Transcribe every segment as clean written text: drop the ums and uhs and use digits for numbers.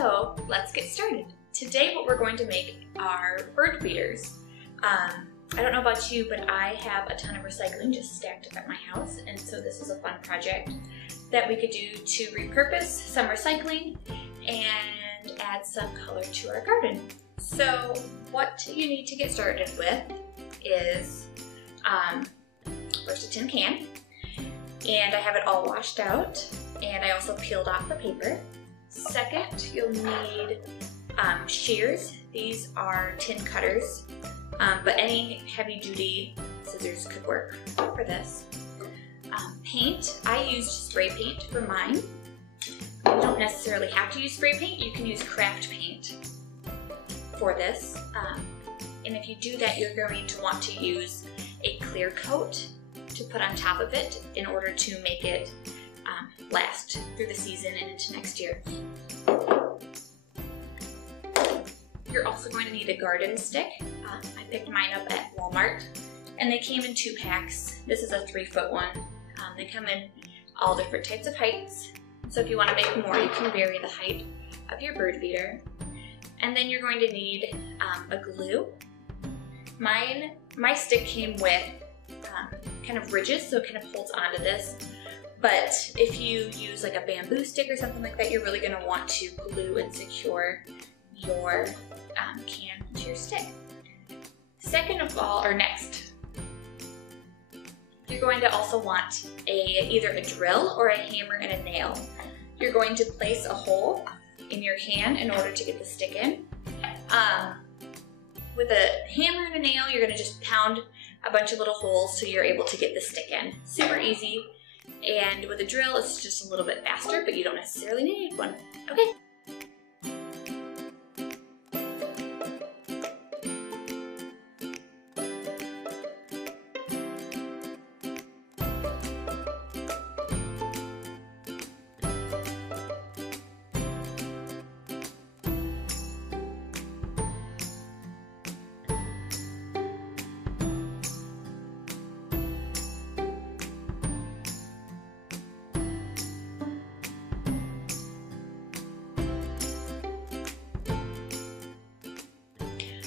So let's get started. Today what we're going to make are bird feeders. I don't know about you, but I have a ton of recycling just stacked up at my house, and so this is a fun project that we could do to repurpose some recycling and add some color to our garden. So what you need to get started with is first a tin can, and I have it all washed out, and I also peeled off the paper. Second, you'll need shears. These are tin cutters, but any heavy-duty scissors could work for this. Paint. I used spray paint for mine. You don't necessarily have to use spray paint. You can use craft paint for this. And if you do that, you're going to want to use a clear coat to put on top of it in order to make it last through the season and into next year. You're also going to need a garden stick. I picked mine up at Walmart, and they came in 2 packs. This is a 3-foot one. They come in all different types of heights. So if you want to make more, you can vary the height of your bird feeder. And then you're going to need a glue. My stick came with kind of ridges, so it kind of holds onto this. But if you use like a bamboo stick or something like that, you're really going to want to glue and secure your can to your stick. Second of all, or next, you're going to also want either a drill or a hammer and a nail. You're going to place a hole in your can in order to get the stick in. With a hammer and a nail, you're going to just pound a bunch of little holes so you're able to get the stick in. Super easy. And with a drill, it's just a little bit faster, but you don't necessarily need one. Okay.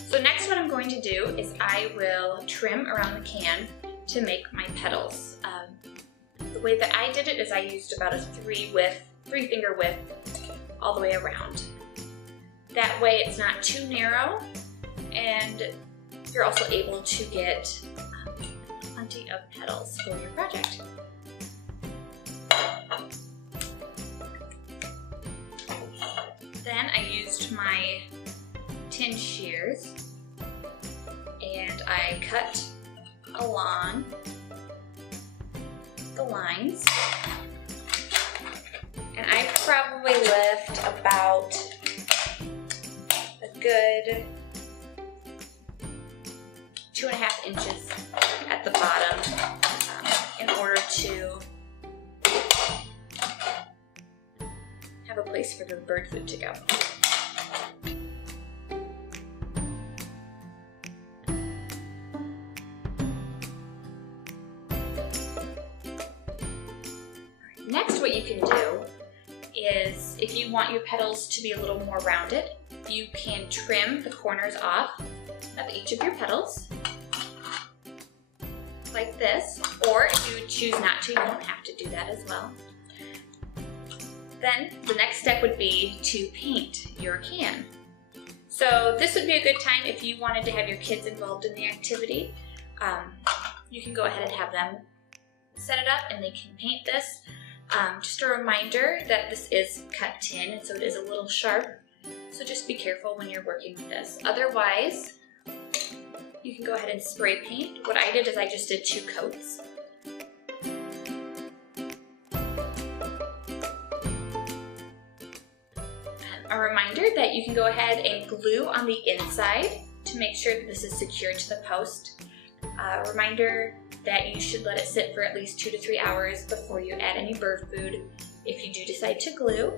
So next what I'm going to do is I will trim around the can to make my petals. The way that I did it is I used about a 3-finger width all the way around. That way it's not too narrow, and you're also able to get plenty of petals for your project. Then I used my tin shears and I cut along the lines, and I probably left about a good 2.5 inches at the bottom in order to have a place for the bird food to go. Next, what you can do is, if you want your petals to be a little more rounded, you can trim the corners off of each of your petals, like this, or if you choose not to, you don't have to do that as well. Then the next step would be to paint your can. So this would be a good time if you wanted to have your kids involved in the activity. You can go ahead and have them set it up and they can paint this. Just a reminder that this is cut tin, and so it is a little sharp, so just be careful when you're working with this. Otherwise, you can go ahead and spray paint. What I did is I just did 2 coats. A reminder that you can go ahead and glue on the inside to make sure that this is secured to the post. A reminder that you should let it sit for at least 2 to 3 hours before you add any bird food if you do decide to glue.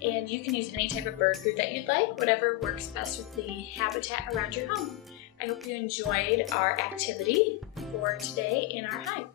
And you can use any type of bird food that you'd like, whatever works best with the habitat around your home. I hope you enjoyed our activity for today in our hive.